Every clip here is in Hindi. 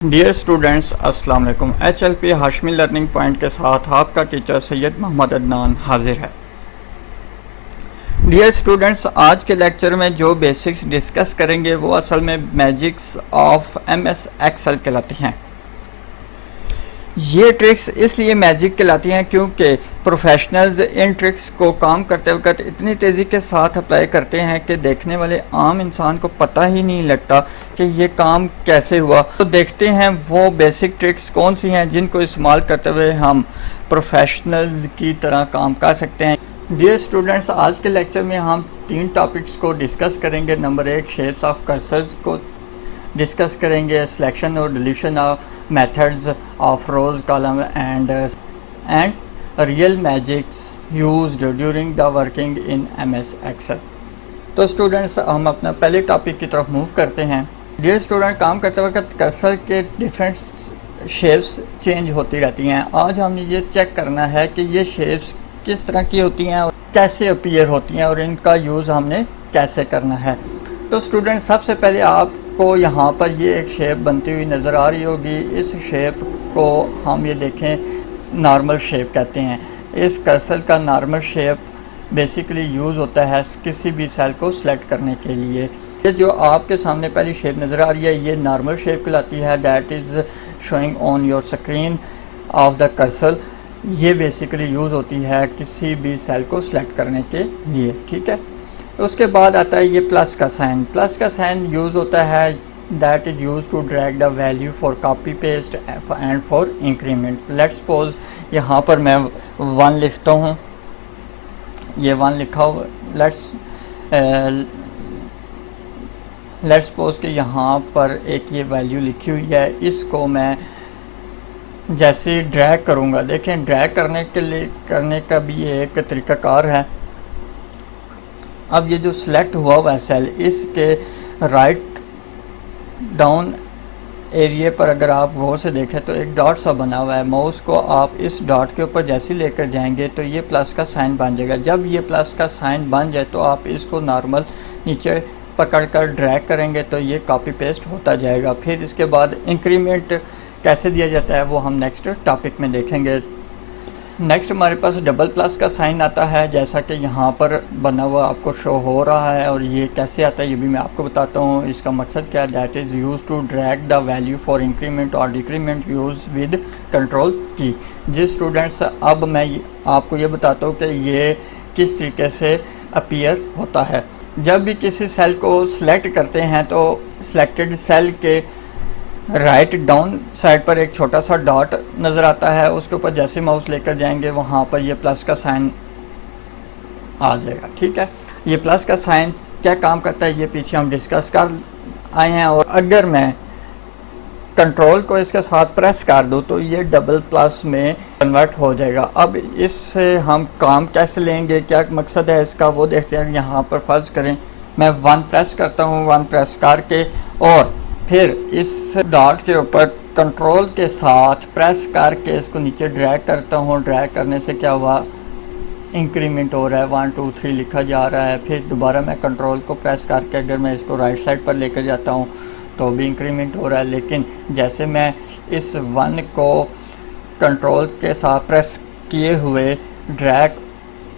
डियर स्टूडेंट्स अस्सलाम वालेकुम। HLP हाशमी लर्निंग पॉइंट के साथ आपका टीचर सैयद मोहम्मद अदनान हाजिर है। डियर स्टूडेंट्स, आज के लेक्चर में जो बेसिक्स डिस्कस करेंगे वो असल में मैजिक्स ऑफ MS एक्सेल कहलाती हैं। ये ट्रिक्स इसलिए मैजिक कहलाती हैं क्योंकि प्रोफेशनल्स इन ट्रिक्स को काम करते वक्त इतनी तेज़ी के साथ अप्लाई करते हैं कि देखने वाले आम इंसान को पता ही नहीं लगता कि ये काम कैसे हुआ। तो देखते हैं वो बेसिक ट्रिक्स कौन सी हैं जिनको इस्तेमाल करते हुए हम प्रोफेशनल्स की तरह काम कर सकते हैं। डियर स्टूडेंट्स, आज के लेक्चर में हम 3 टॉपिक्स को डिस्कस करेंगे। नंबर 1, शेप्स ऑफ कर्सर्स को डिस्कस करेंगे, सिलेक्शन और deletion of methods of rows column and real magics used during the working in MS Excel. तो स्टूडेंट्स, हम अपना पहले टॉपिक की तरफ मूव करते हैं। डियर स्टूडेंट, काम करते वक्त कर्सर के डिफरेंट शेप्स चेंज होती रहती हैं। आज हमने ये चेक करना है कि ये शेप्स किस तरह की होती हैं और कैसे अपीयर होती हैं और इनका यूज़ हमने कैसे करना है। तो स्टूडेंट, सबसे पहले आपको यहाँ पर ये एक शेप बनती हुई नज़र आ रही होगी। इस शेप को हम ये देखें नॉर्मल शेप कहते हैं। इस कर्सर का नॉर्मल शेप बेसिकली यूज़ होता है किसी भी सेल को सिलेक्ट करने के लिए। ये जो आपके सामने पहली शेप नज़र आ रही है ये नॉर्मल शेप कहलाती है। That is showing on your screen of the cursor. ये बेसिकली यूज़ होती है किसी भी सेल को सिलेक्ट करने के लिए, ठीक है। उसके बाद आता है ये प्लस का साइन। प्लस का साइन यूज़ होता है that is use to drag the value for copy paste and for increment. Let's suppose यहाँ पर मैं 1 लिखता हूँ, ये 1 लिखा हुआ। लेट्स सपोज कि यहाँ पर एक ये वैल्यू लिखी हुई है। इसको मैं जैसे ड्रैग करूँगा, देखें ड्रैग करने का भी एक तरीक़ाकार है। अब ये जो सिलेक्ट हुआ है सेल, इसके राइट डाउन एरिया पर अगर आप गौर से देखें तो एक डॉट सा बना हुआ है। माउस को आप इस डॉट के ऊपर जैसे लेकर जाएंगे तो ये प्लस का साइन बन जाएगा। जब ये प्लस का साइन बन जाए तो आप इसको नॉर्मल नीचे पकड़कर ड्रैग करेंगे तो ये कॉपी पेस्ट होता जाएगा। फिर इसके बाद इंक्रीमेंट कैसे दिया जाता है वो हम नेक्स्ट टॉपिक में देखेंगे। नेक्स्ट हमारे पास डबल प्लस का साइन आता है, जैसा कि यहाँ पर बना हुआ आपको शो हो रहा है। और ये कैसे आता है ये भी मैं आपको बताता हूँ। इसका मकसद क्या है, that is use to drag the value for increment और decrement use with control key. जी स्टूडेंट्स, अब मैं आपको ये बताता हूँ कि ये किस तरीके से अपीयर होता है। जब भी किसी सेल को सिलेक्ट करते हैं तो सिलेक्टेड सेल के राइट डाउन साइड पर एक छोटा सा डॉट नज़र आता है। उसके ऊपर जैसे माउस लेकर जाएंगे वहाँ पर ये प्लस का साइन आ जाएगा, ठीक है। ये प्लस का साइन क्या काम करता है ये पीछे हम डिस्कस कर आए हैं। और अगर मैं कंट्रोल को इसके साथ प्रेस कर दूँ तो ये डबल प्लस में कन्वर्ट हो जाएगा। अब इससे हम काम कैसे लेंगे, क्या मकसद है इसका वो देखते हैं। यहाँ पर फ़र्ज़ करें मैं 1 प्रेस करता हूँ, 1 प्रेस करके और फिर इस डॉट के ऊपर कंट्रोल के साथ प्रेस करके इसको नीचे ड्रैग करता हूँ। ड्रैग करने से क्या हुआ, इंक्रीमेंट हो रहा है, 1 2 3 लिखा जा रहा है। फिर दोबारा मैं कंट्रोल को प्रेस करके अगर मैं इसको राइट साइड पर लेकर जाता हूँ तो भी इंक्रीमेंट हो रहा है। लेकिन जैसे मैं इस 1 को कंट्रोल के साथ प्रेस किए हुए ड्रैग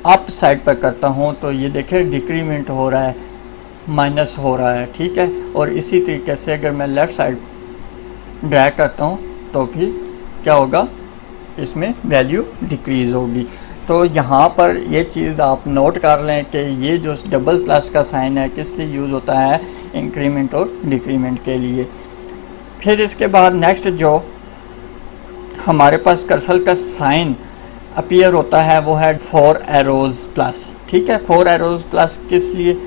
अप साइड पर करता हूँ तो ये देखिए डिक्रीमेंट हो रहा है, माइनस हो रहा है, ठीक है। और इसी तरीके से अगर मैं लेफ़्ट साइड ड्रैग करता हूँ तो भी क्या होगा, इसमें वैल्यू डिक्रीज़ होगी। तो यहाँ पर ये चीज़ आप नोट कर लें कि ये जो डबल प्लस का साइन है किस लिए यूज़ होता है, इंक्रीमेंट और डिक्रीमेंट के लिए। फिर इसके बाद नेक्स्ट जो हमारे पास कर्सर का साइन अपीयर होता है वो है 4 एरोज़ प्लस, ठीक है। 4 एरोज़ प्लस किस लिए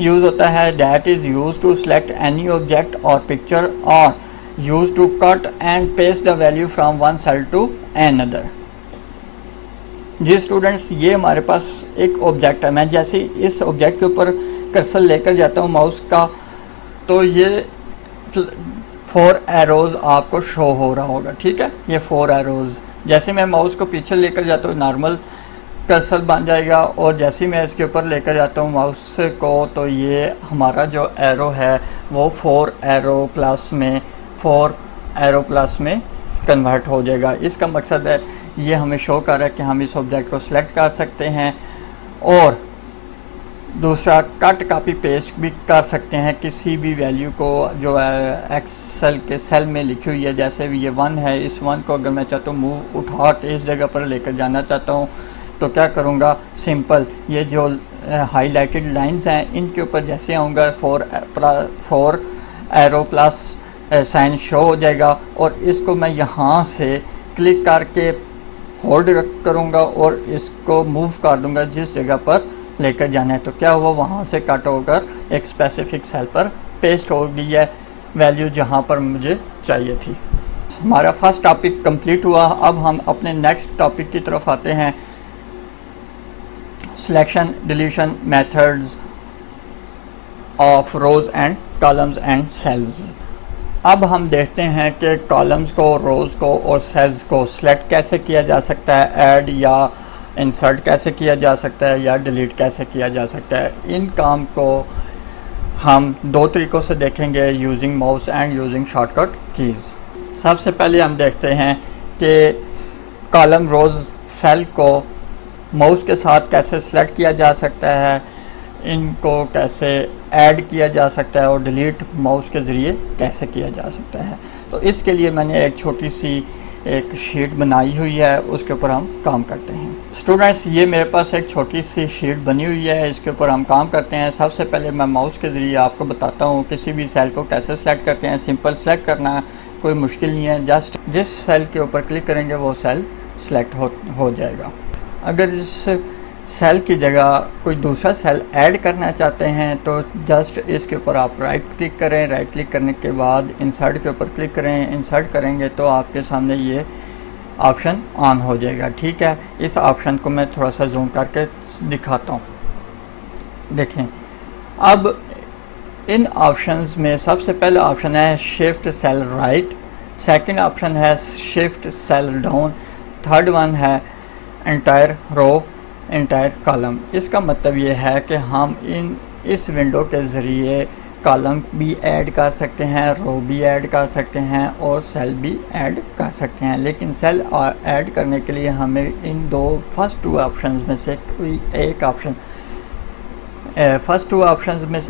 यूज़ होता है, that is use to select any object और पिक्चर और use to cut and paste the value from one cell to another. जी स्टूडेंट्स, ये हमारे पास एक ऑब्जेक्ट है। मैं जैसे इस ऑब्जेक्ट के ऊपर कर्सर लेकर जाता हूँ माउस का तो ये 4 एरोज़ आपको शो हो रहा होगा, ठीक है। ये 4 एरोज़ जैसे मैं माउस को पीछे लेकर जाता हूँ नॉर्मल कर्सर बन जाएगा और जैसे ही मैं इसके ऊपर लेकर जाता हूँ माउस को तो ये हमारा जो एरो है वो 4 एरो प्लस में 4 एरो प्लस में कन्वर्ट हो जाएगा। इसका मकसद है ये हमें शो कर रहा है कि हम इस ऑब्जेक्ट को सिलेक्ट कर सकते हैं और दूसरा कट कॉपी पेस्ट भी कर सकते हैं किसी भी वैल्यू को जो है एक्सेल के सेल में लिखी हुई है। जैसे ये 1 है, इस 1 को अगर मैं चाहता हूँ मूव उठा के इस जगह पर लेकर जाना चाहता हूँ तो क्या करूँगा, सिंपल ये जो हाईलाइटेड लाइंस हैं इनके ऊपर जैसे आऊँगा 4 एरो प्लस साइन शो हो जाएगा और इसको मैं यहाँ से क्लिक करके होल्ड करूँगा और इसको मूव कर दूँगा जिस जगह पर लेकर जाना है। तो क्या हुआ, वहाँ से कट होकर एक स्पेसिफिक सेल पर पेस्ट हो गई है वैल्यू जहाँ पर मुझे चाहिए थी। हमारा फर्स्ट टॉपिक कंप्लीट हुआ। अब हम अपने नेक्स्ट टॉपिक की तरफ आते हैं, selection deletion methods of rows and columns and cells. अब हम देखते हैं कि कॉलम्स को, रोज को और सेल्स को सिलेक्ट कैसे किया जा सकता है, ऐड या इंसर्ट कैसे किया जा सकता है या डिलीट कैसे किया जा सकता है। इन काम को हम 2 तरीक़ों से देखेंगे, using mouse and using shortcut keys. सबसे पहले हम देखते हैं कि कॉलम, रोज, सेल को माउस के साथ कैसे सिलेक्ट किया जा सकता है, इनको कैसे ऐड किया जा सकता है और डिलीट माउस के ज़रिए कैसे किया जा सकता है। तो इसके लिए मैंने एक छोटी सी एक शीट बनाई हुई है, उसके ऊपर हम काम करते हैं। स्टूडेंट्स, ये मेरे पास एक छोटी सी शीट बनी हुई है, इसके ऊपर हम काम करते हैं। सबसे पहले मैं माउस के ज़रिए आपको बताता हूँ किसी भी सेल को कैसे सेलेक्ट करते हैं। सिंपल सेलेक्ट करना, कोई मुश्किल नहीं है, जस्ट जिस सेल के ऊपर क्लिक करेंगे वो सेल सेलेक्ट हो जाएगा। अगर इस सेल की जगह कोई दूसरा सेल ऐड करना चाहते हैं तो जस्ट इसके ऊपर आप राइट क्लिक करें, राइट क्लिक करने के बाद इंसर्ट के ऊपर क्लिक करें। इंसर्ट करेंगे तो आपके सामने ये ऑप्शन ऑन हो जाएगा। ठीक है, इस ऑप्शन को मैं थोड़ा सा जूम करके दिखाता हूँ। देखें, अब इन ऑप्शंस में सबसे पहला ऑप्शन है shift cell right, second option है shift cell down, third one है एंटायर रो एंटायर कॉलम। इसका मतलब ये है कि हम इस विंडो के ज़रिए कॉलम भी ऐड कर सकते हैं, रो भी ऐड कर सकते हैं और सेल भी ऐड कर सकते हैं। लेकिन सेल ऐड करने के लिए हमें इन फर्स्ट टू ऑप्शंस में से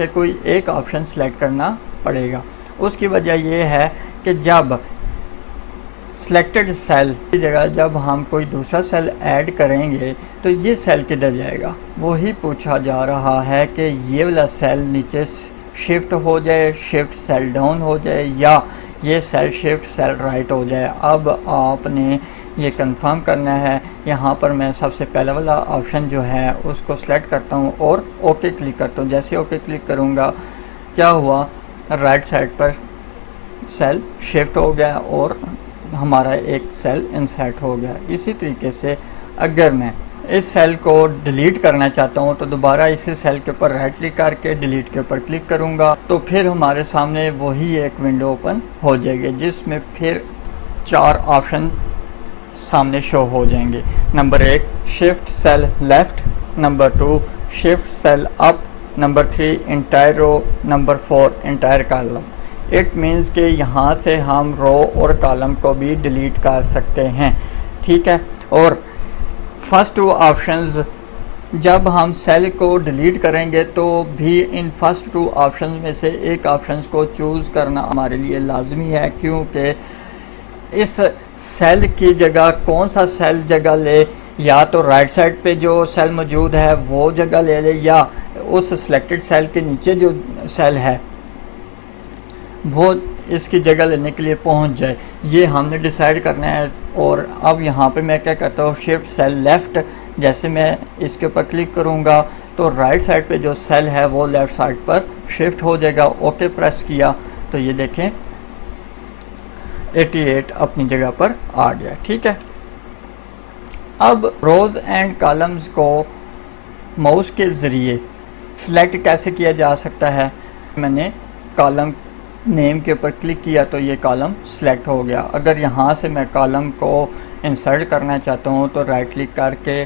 कोई एक ऑप्शन सेलेक्ट करना पड़ेगा। उसकी वजह यह है कि जब सिलेक्टेड सेल की जगह जब हम कोई दूसरा सेल ऐड करेंगे तो ये सेल किधर जाएगा, वही पूछा जा रहा है कि ये वाला सेल नीचे शिफ्ट हो जाए, शिफ्ट सेल डाउन हो जाए या ये सेल शिफ्ट सेल राइट हो जाए। अब आपने ये कंफर्म करना है। यहाँ पर मैं सबसे पहला वाला ऑप्शन जो है उसको सेलेक्ट करता हूँ और ओके क्लिक करता हूँ। जैसे ओके क्लिक करूँगा क्या हुआ, राइट साइड पर सेल शिफ्ट हो गया और हमारा एक सेल इंसर्ट हो गया। इसी तरीके से अगर मैं इस सेल को डिलीट करना चाहता हूं तो दोबारा इसी सेल के ऊपर राइट क्लिक करके डिलीट के ऊपर क्लिक करूंगा तो फिर हमारे सामने वही एक विंडो ओपन हो जाएगी जिसमें फिर 4 ऑप्शन सामने शो हो जाएंगे। Number 1 shift cell left, number 2 shift cell up, number 3 entire row, number 4 entire column. It means कि यहाँ से हम रो और कॉलम को भी डिलीट कर सकते हैं। ठीक है, और फर्स्ट 2 ऑप्शंस जब हम सेल को डिलीट करेंगे तो भी इन फर्स्ट 2 ऑप्शंस में से एक ऑप्शंस को चूज़ करना हमारे लिए लाजमी है, क्योंकि इस सेल की जगह कौन सा सेल जगह ले, या तो राइट साइड पे जो सेल मौजूद है वो जगह ले ले या उस सिलेक्टेड सेल के नीचे जो सेल है वो इसकी जगह लेने के लिए पहुंच जाए, ये हमने डिसाइड करना है। और अब यहाँ पे मैं क्या करता हूँ, शिफ्ट सेल लेफ़्ट, जैसे मैं इसके ऊपर क्लिक करूँगा तो राइट साइड पे जो सेल है वो लेफ़्ट साइड पर शिफ्ट हो जाएगा। ओके प्रेस किया तो ये देखें 88 अपनी जगह पर आ गया। ठीक है, अब रोज़ एंड कॉलम्स को माउस के ज़रिए सिलेक्ट कैसे किया जा सकता है। मैंने कॉलम नेम के ऊपर क्लिक किया तो ये कॉलम सिलेक्ट हो गया। अगर यहाँ से मैं कॉलम को इंसर्ट करना चाहता हूँ तो राइट क्लिक करके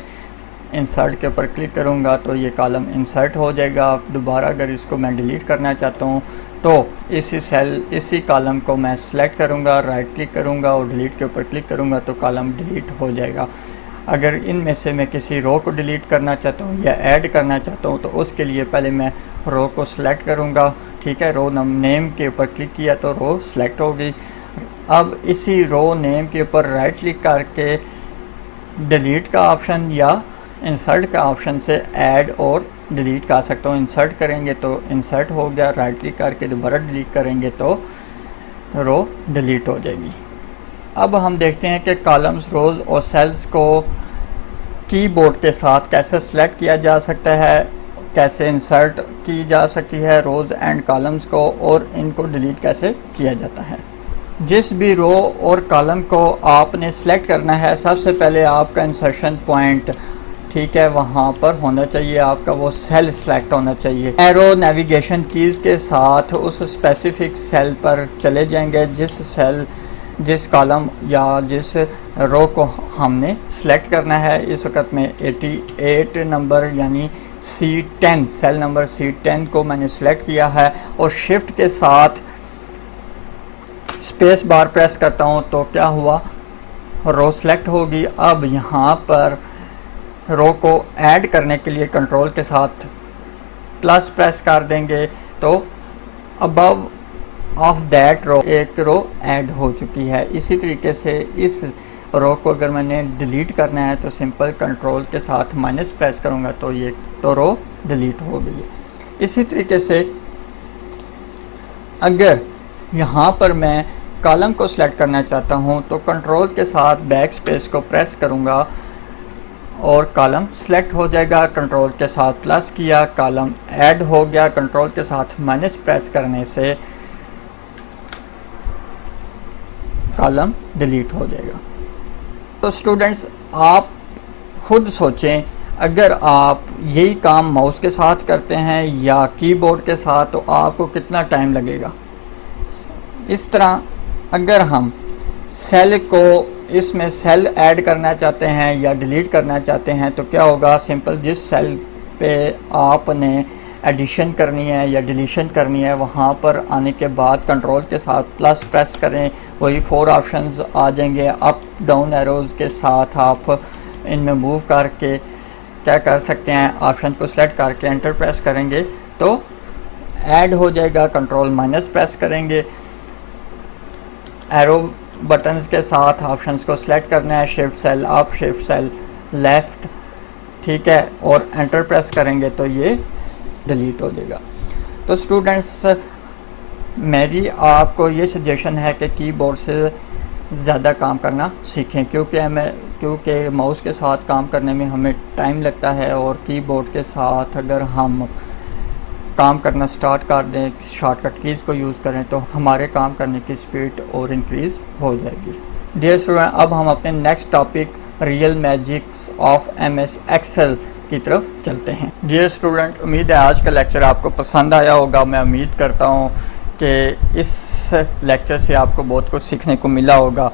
इंसर्ट के ऊपर क्लिक करूँगा तो ये कॉलम इंसर्ट हो जाएगा। दोबारा अगर इसको मैं डिलीट करना चाहता हूँ तो इसी कॉलम को मैं सेलेक्ट करूँगा, राइट क्लिक करूँगा और डिलीट के ऊपर क्लिक करूँगा तो कॉलम डिलीट हो जाएगा। अगर इनमें से मैं किसी रो को डिलीट करना चाहता हूँ या ऐड करना चाहता हूँ तो उसके लिए पहले मैं रो को सिलेक्ट करूँगा। ठीक है, रो नेम के ऊपर क्लिक किया तो रो सिलेक्ट हो गई। अब इसी रो नेम के ऊपर राइट क्लिक करके डिलीट का ऑप्शन या इंसर्ट का ऑप्शन से ऐड और डिलीट कर सकता हूँ। इंसर्ट करेंगे तो इंसर्ट हो गया, राइट क्लिक करके दोबारा डिलीट करेंगे तो रो डिलीट हो जाएगी। अब हम देखते हैं कि कॉलम्स, रोज़ और सेल्स को कीबोर्ड के साथ कैसे सेलेक्ट किया जा सकता है, कैसे इंसर्ट की जा सकती है रोज़ एंड कॉलम्स को, और इनको डिलीट कैसे किया जाता है। जिस भी रो और कॉलम को आपने सेलेक्ट करना है, सबसे पहले आपका इंसर्शन पॉइंट, ठीक है, वहाँ पर होना चाहिए, आपका वो सेल सेलेक्ट होना चाहिए। एरो नेविगेशन कीज़ के साथ उस स्पेसिफिक सेल पर चले जाएंगे जिस कॉलम या जिस रो को हमने सेलेक्ट करना है। इस वक्त में 88 नंबर यानी C10 सेल नंबर C10 को मैंने सेलेक्ट किया है और शिफ्ट के साथ स्पेस बार प्रेस करता हूँ तो क्या हुआ, रो सेलेक्ट होगी। अब यहाँ पर रो को ऐड करने के लिए कंट्रोल के साथ प्लस प्रेस कर देंगे तो अबव ऑफ दैट रो एक रो ऐड हो चुकी है। इसी तरीके से इस रो को अगर मैंने डिलीट करना है तो सिंपल कंट्रोल के साथ माइनस प्रेस करूँगा तो ये तो रो डिलीट हो गई है। इसी तरीके से अगर यहाँ पर मैं कॉलम को सिलेक्ट करना चाहता हूँ तो कंट्रोल के साथ बैक स्पेस को प्रेस करूँगा और कॉलम सेलेक्ट हो जाएगा। कंट्रोल के साथ प्लस किया, कॉलम ऐड हो गया। कंट्रोल के साथ माइनस प्रेस करने से कॉलम डिलीट हो जाएगा। तो स्टूडेंट्स, आप खुद सोचें, अगर आप यही काम माउस के साथ करते हैं या कीबोर्ड के साथ तो आपको कितना टाइम लगेगा। इस तरह अगर हम सेल को इसमें सेल ऐड करना चाहते हैं या डिलीट करना चाहते हैं तो क्या होगा, सिंपल जिस सेल पे आपने एडिशन करनी है या डिलीशन करनी है वहाँ पर आने के बाद कंट्रोल के साथ प्लस प्रेस करें, वही 4 ऑप्शंस आ जाएंगे। अप डाउन एरोज़ के साथ आप इनमें मूव करके क्या कर सकते हैं, ऑप्शन को सिलेक्ट करके एंटर प्रेस करेंगे तो ऐड हो जाएगा। कंट्रोल माइनस प्रेस करेंगे, एरो बटन्स के साथ ऑप्शंस को सिलेक्ट करना है, shift cell up, shift cell left, ठीक है, और एंटर प्रेस करेंगे तो ये डिलीट हो जाएगा। तो स्टूडेंट्स, मेरी आपको ये सजेशन है कि कीबोर्ड से ज़्यादा काम करना सीखें, क्योंकि माउस के साथ काम करने में हमें टाइम लगता है और कीबोर्ड के साथ अगर हम काम करना स्टार्ट कर दें, शॉर्टकट कीज़ को यूज़ करें तो हमारे काम करने की स्पीड और इंक्रीज़ हो जाएगी। डियर स्टूडेंट, अब हम अपने next topic real magics of MS Excel की तरफ चलते हैं। डियर स्टूडेंट, उम्मीद है आज का लेक्चर आपको पसंद आया होगा। मैं उम्मीद करता हूँ कि इस लेक्चर से आपको बहुत कुछ सीखने को मिला होगा।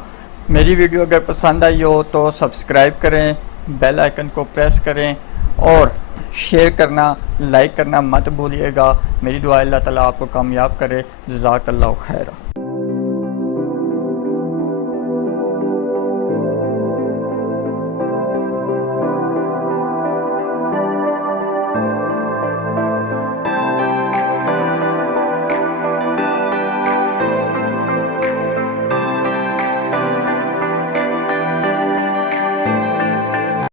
मेरी वीडियो अगर पसंद आई हो तो सब्सक्राइब करें, बेल आइकन को प्रेस करें और शेयर करना, लाइक करना मत भूलिएगा। मेरी दुआ अल्लाह ताला आपको कामयाब करे। जज़ाकल्लाहु खैर।